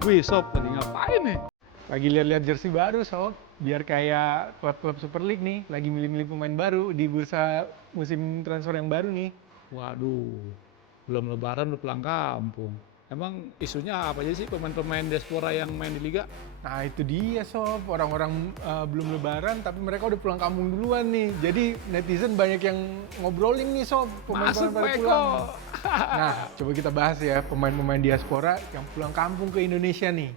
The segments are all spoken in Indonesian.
Wih sob, lagi ngapain nih? Lagi lihat-lihat jersey baru sob, biar kayak klub-klub Super League nih, lagi milih-milih pemain baru di bursa musim transfer yang baru nih. Waduh, belum lebaran udah pulang kampung. Emang isunya apa aja sih pemain-pemain diaspora yang main di liga? Nah itu dia sob, orang-orang belum lebaran tapi mereka udah pulang kampung duluan nih. Jadi netizen banyak yang ngobrolin nih sob, Masuk pemain-pemain pada Peko! pulang. Nah coba kita bahas ya pemain-pemain diaspora yang pulang kampung ke Indonesia nih.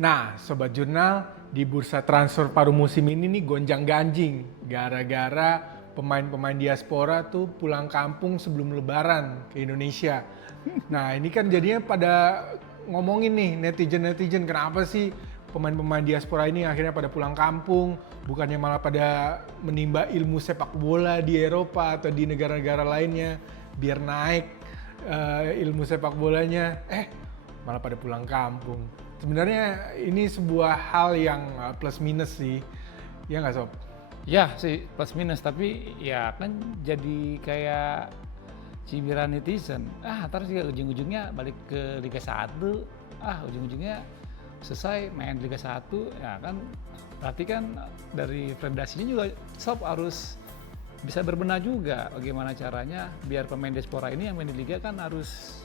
Nah, Sobat Jurnal, di bursa transfer paruh musim ini nih gonjang-ganjing. Gara-gara pemain-pemain diaspora tuh pulang kampung sebelum lebaran ke Indonesia. Nah, ini kan jadinya pada ngomongin nih netizen-netizen, kenapa sih pemain-pemain diaspora ini akhirnya pada pulang kampung, bukannya malah pada menimba ilmu sepak bola di Eropa atau di negara-negara lainnya, biar naik ilmu sepak bolanya, malah pada pulang kampung. Sebenarnya ini sebuah hal yang plus minus sih, ya nggak sob? Ya sih plus minus, tapi ya kan jadi kayak cibiran netizen. Ntar juga ujung-ujungnya balik ke Liga 1, ujung-ujungnya selesai main Liga 1, ya kan berarti kan dari federasinya juga sob harus bisa berbenah juga bagaimana caranya biar pemain diaspora ini yang main di Liga kan harus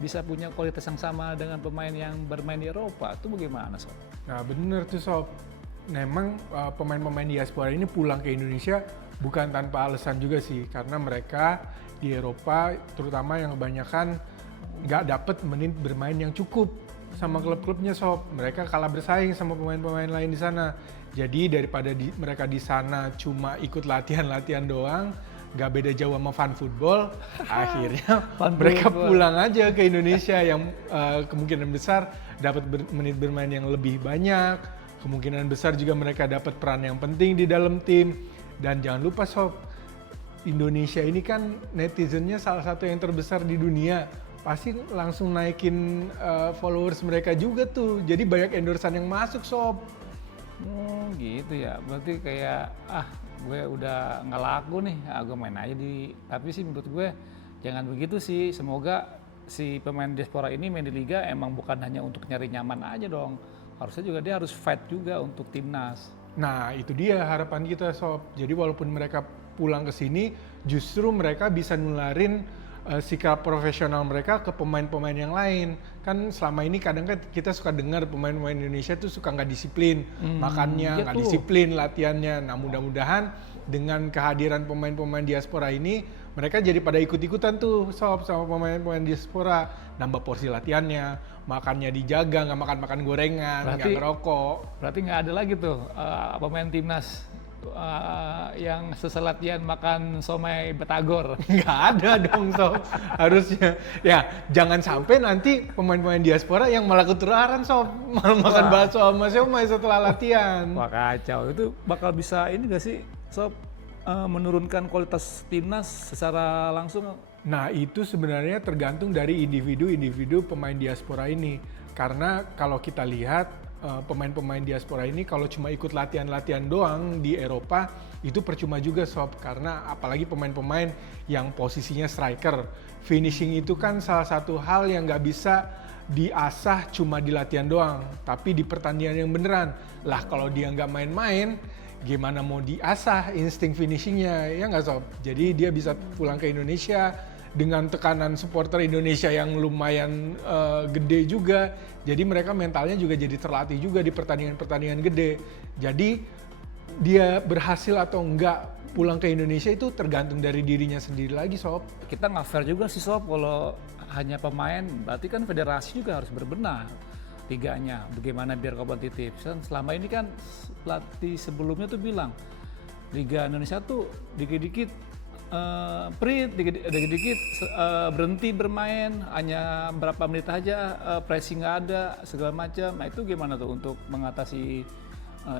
bisa punya kualitas yang sama dengan pemain yang bermain di Eropa. Itu bagaimana sob? Nah bener tuh sob, memang pemain-pemain diaspora ini pulang ke Indonesia bukan tanpa alasan juga sih, karena mereka di Eropa terutama yang kebanyakan nggak dapet menit bermain yang cukup sama klub-klubnya sob. Mereka kalah bersaing sama pemain-pemain lain di sana. Jadi daripada mereka di sana cuma ikut latihan-latihan doang, nggak beda jauh sama fun football, akhirnya mereka pulang aja ke Indonesia yang kemungkinan besar dapat menit bermain yang lebih banyak, kemungkinan besar juga mereka dapat peran yang penting di dalam tim. Dan jangan lupa sob, Indonesia ini kan netizennya salah satu yang terbesar di dunia, pasti langsung naikin followers mereka juga tuh, jadi banyak endorsan yang masuk sob. Gitu ya, berarti kayak gue udah nggak laku nih, gue main aja tapi sih menurut gue jangan begitu sih. Semoga si pemain diaspora ini main di liga emang bukan hanya untuk nyari nyaman aja dong, harusnya juga dia harus fight juga untuk timnas. Nah itu dia harapan kita sob, jadi walaupun mereka pulang ke sini justru mereka bisa nularin sikap profesional mereka ke pemain-pemain yang lain. Kan selama ini kadang kan kita suka dengar pemain-pemain Indonesia tuh suka nggak disiplin, makannya nggak disiplin, latihannya. Nah mudah-mudahan dengan kehadiran pemain-pemain diaspora ini, mereka jadi pada ikut-ikutan tuh sob sama pemain-pemain diaspora, nambah porsi latihannya, makannya dijaga, nggak makan-makan gorengan, nggak ngerokok. Berarti nggak ada lagi tuh pemain timnas yang setelah latihan makan somai batagor. Nggak ada dong sob, harusnya. Ya jangan sampai nanti pemain-pemain diaspora yang malah ketularan sob, malah makan bakso sama siomay setelah latihan. Wah kacau, itu bakal bisa ini gak sih sob, menurunkan kualitas timnas secara langsung? Nah itu sebenarnya tergantung dari individu-individu pemain diaspora ini. Karena kalau kita lihat pemain-pemain diaspora ini kalau cuma ikut latihan-latihan doang di Eropa itu percuma juga sob, karena apalagi pemain-pemain yang posisinya striker, finishing itu kan salah satu hal yang nggak bisa diasah cuma di latihan doang, tapi di pertandingan yang beneran. Lah kalau dia nggak main-main, gimana mau diasah insting finishingnya, ya nggak sob? Jadi dia bisa pulang ke Indonesia dengan tekanan supporter Indonesia yang lumayan gede juga, jadi mereka mentalnya juga jadi terlatih juga di pertandingan-pertandingan gede. Jadi dia berhasil atau enggak pulang ke Indonesia itu tergantung dari dirinya sendiri lagi sob. Kita nggak fair juga sih sob kalau hanya pemain, berarti kan federasi juga harus berbenah liganya, bagaimana biar kompetitif. Selama ini kan pelatih sebelumnya tuh bilang Liga Indonesia tuh dikit-dikit dikit-dikit berhenti bermain, hanya berapa menit aja, pressing nggak ada, segala macam. Nah itu gimana tuh untuk mengatasi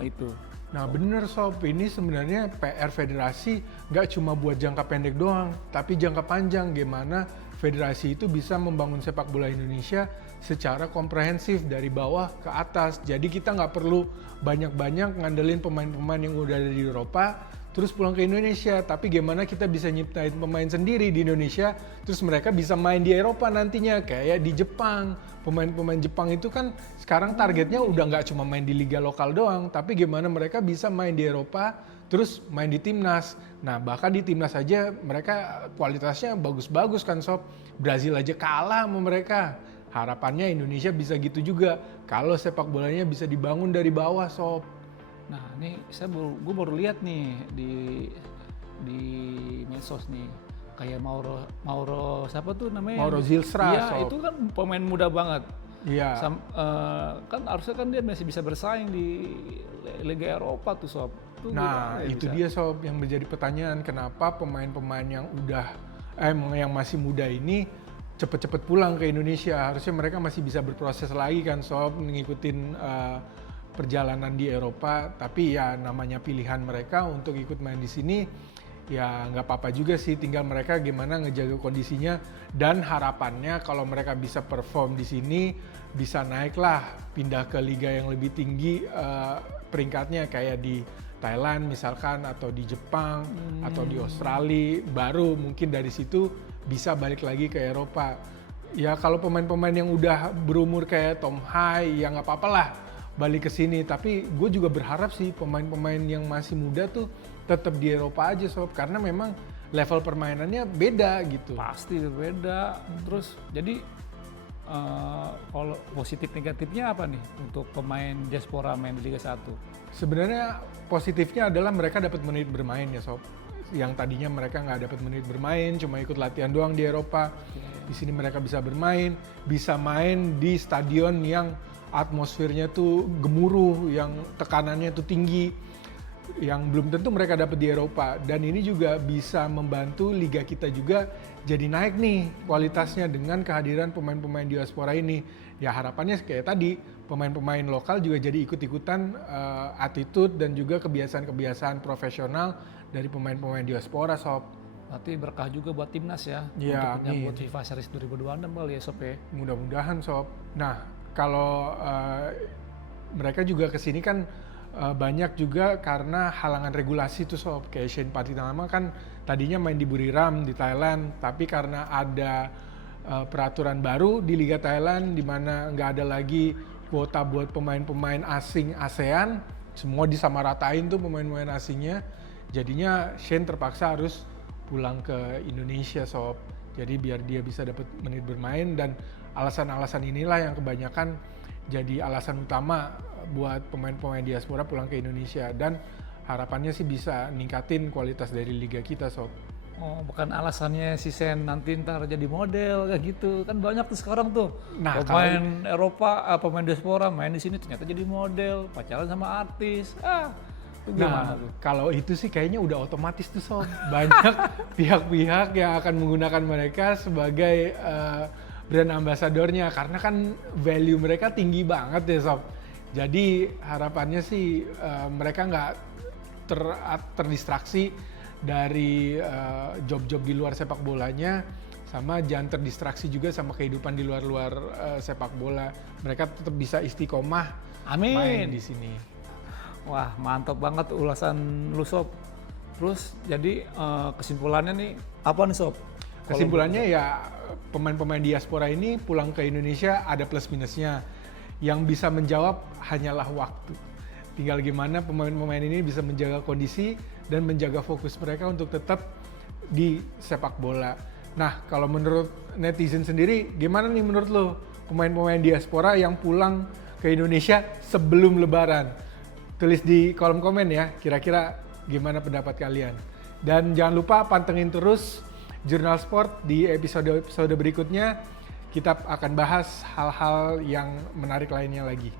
itu? Nah bener sob, ini sebenarnya PR federasi nggak cuma buat jangka pendek doang, tapi jangka panjang. Gimana federasi itu bisa membangun sepak bola Indonesia secara komprehensif dari bawah ke atas. Jadi kita nggak perlu banyak-banyak ngandelin pemain-pemain yang udah ada di Eropa terus pulang ke Indonesia, tapi gimana kita bisa nyiptain pemain sendiri di Indonesia terus mereka bisa main di Eropa nantinya kayak di Jepang. Pemain-pemain Jepang itu kan sekarang targetnya udah nggak cuma main di liga lokal doang, tapi gimana mereka bisa main di Eropa terus main di timnas. Nah bahkan di timnas aja mereka kualitasnya bagus-bagus kan sob. Brazil aja kalah sama mereka. Harapannya Indonesia bisa gitu juga kalau sepak bolanya bisa dibangun dari bawah sob. Nah ini gue baru lihat nih di medsos nih, kayak Mauro siapa tuh namanya? Mauro Zilstra. Iya itu kan pemain muda banget. Iya. Kan harusnya kan dia masih bisa bersaing di Liga Eropa tuh sob. Nah itu dia sob yang menjadi pertanyaan, kenapa pemain-pemain yang yang masih muda ini cepet-cepet pulang ke Indonesia. Harusnya mereka masih bisa berproses lagi kan sob, ngikutin perjalanan di Eropa. Tapi ya namanya pilihan mereka untuk ikut main di sini, ya nggak apa-apa juga sih. Tinggal mereka gimana ngejaga kondisinya, dan harapannya kalau mereka bisa perform di sini bisa naik lah, pindah ke liga yang lebih tinggi peringkatnya kayak di Thailand misalkan, atau di Jepang, atau di Australia. Baru mungkin dari situ bisa balik lagi ke Eropa. Ya kalau pemain-pemain yang udah berumur kayak Tom Hai, ya nggak apa-apa lah balik ke sini. Tapi gue juga berharap sih pemain-pemain yang masih muda tuh tetap di Eropa aja sob, karena memang level permainannya beda gitu. Pasti beda. Terus jadi kalau positif negatifnya apa nih untuk pemain diaspora main di Liga 1? Sebenarnya positifnya adalah mereka dapat menit bermain ya sob. Yang tadinya mereka nggak dapat menit bermain, cuma ikut latihan doang di Eropa. Di sini mereka bisa bermain, bisa main di stadion yang atmosfernya tuh gemuruh, yang tekanannya tuh tinggi, yang belum tentu mereka dapat di Eropa. Dan ini juga bisa membantu liga kita juga jadi naik nih kualitasnya dengan kehadiran pemain-pemain diaspora ini. Ya harapannya kayak tadi, pemain-pemain lokal juga jadi ikut-ikutan attitude dan juga kebiasaan-kebiasaan profesional dari pemain-pemain diaspora sob. Berarti berkah juga buat timnas ya, Ya untuk menyambut FIFA Series 2026 kali ya sob ya. Mudah-mudahan sob. Nah kalau mereka juga kesini kan banyak juga karena halangan regulasi tuh sob. Kayak Shane Patinama kan tadinya main di Buriram di Thailand, tapi karena ada peraturan baru di Liga Thailand di mana nggak ada lagi kuota buat pemain-pemain asing ASEAN, semua disamaratain tuh pemain-pemain asingnya. Jadinya Shane terpaksa harus pulang ke Indonesia sob. Jadi biar dia bisa dapat menit bermain, dan alasan-alasan inilah yang kebanyakan jadi alasan utama buat pemain-pemain diaspora pulang ke Indonesia, dan harapannya sih bisa ningkatin kualitas dari liga kita sob. Oh, bukan alasannya si Sen nanti ntar jadi model kayak gitu. Kan banyak tuh sekarang tuh. Nah, pemain Eropa, pemain diaspora main di sini ternyata jadi model, pacaran sama artis. Itu gimana tuh? Kalau itu sih kayaknya udah otomatis tuh sob. Banyak pihak-pihak yang akan menggunakan mereka sebagai brand ambasadornya, karena kan value mereka tinggi banget ya sob. Jadi harapannya sih mereka nggak terdistraksi dari job-job di luar sepak bolanya, sama jangan terdistraksi juga sama kehidupan di luar sepak bola. Mereka tetap bisa istiqomah main di sini. Wah, mantap banget ulasan lu sob. Terus jadi kesimpulannya nih apa nih sob? Kesimpulannya ya pemain-pemain diaspora ini pulang ke Indonesia ada plus minusnya. Yang bisa menjawab hanyalah waktu. Tinggal gimana pemain-pemain ini bisa menjaga kondisi dan menjaga fokus mereka untuk tetap di sepak bola. Nah, kalau menurut netizen sendiri, gimana nih menurut lo pemain-pemain diaspora yang pulang ke Indonesia sebelum Lebaran? Tulis di kolom komen ya, kira-kira gimana pendapat kalian. Dan jangan lupa pantengin terus Jurnal Sport di episode-episode berikutnya. Kita akan bahas hal-hal yang menarik lainnya lagi.